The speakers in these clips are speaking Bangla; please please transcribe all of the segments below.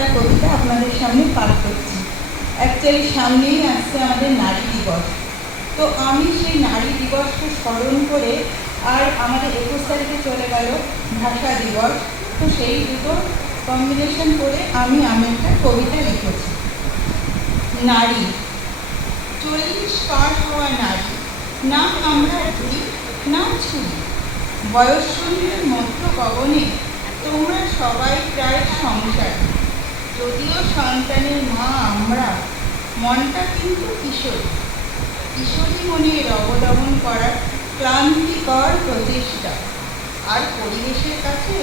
একটা কবিতা আপনাদের সামনে পাঠ করছি। অ্যাকচুয়ালি সামনেই আসছে আমাদের নারী দিবস। তো আমি সেই নারী দিবসকে স্মরণ করে, আর আমাদের 21 তারিখে চলে গেল ভাষা দিবস, তো সেই দুটো কম্বিনেশন করে আমি একটা কবিতা লিখেছি। নারী, 40 পার হওয়া নারী, না আমরা ঘুরি না ছুরি, বয়ঃসন্ধির মধ্য গগনে তোমরা সবাই প্রায় সংসার। যদিও সন্তানের মা আমরা, মনটা কিন্তু কিশোরী। কিশোরী মনের অবলম্বন করার ক্লান্তিকর প্রচেষ্টা, আর পরিবেশের কাছে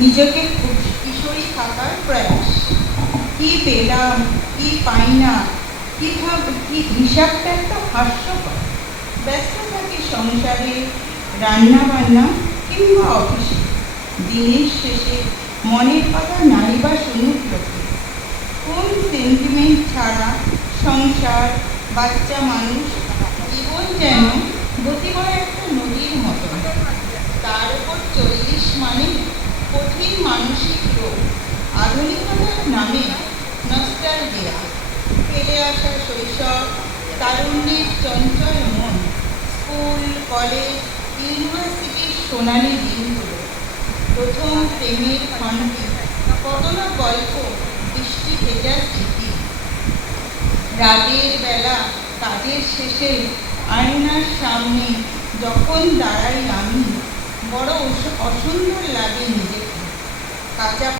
নিজেকে কিশোরী থাকার প্রয়াস। কি পেলাম কি পাই না, কি হিসাবটা একটা হাস্যকর। ব্যস্ত থাকি সংসারে, রান্না বান্না কিংবা অফিসে। দিনের শেষে মনের কথা নাই বা শুনুক লোকে। কোন সেন্টিমেন্ট ছাড়া সংসার, বাচ্চা মানুষ, জীবন যেন গতিময় একটা নদীর মতো। তার উপর 40 মানে কঠিন মানসিক রোগ, আধুনিকতার নামে নস্টালজিয়া, ফেলে আসা শৈশব, তারুণ্যের চঞ্চল মন, স্কুল কলেজ ইউনিভার্সিটির সোনালি দিনগুলো, প্রথম প্রেমের খণ্ডে কত না গল্প, বৃষ্টি ভেজা স্মৃতি। রাতের বেলা কাজের শেষে আয়নার সামনে যখন দাঁড়াই আমি, বড় অসুন্দর লাগে নিজেকে। কাঁচা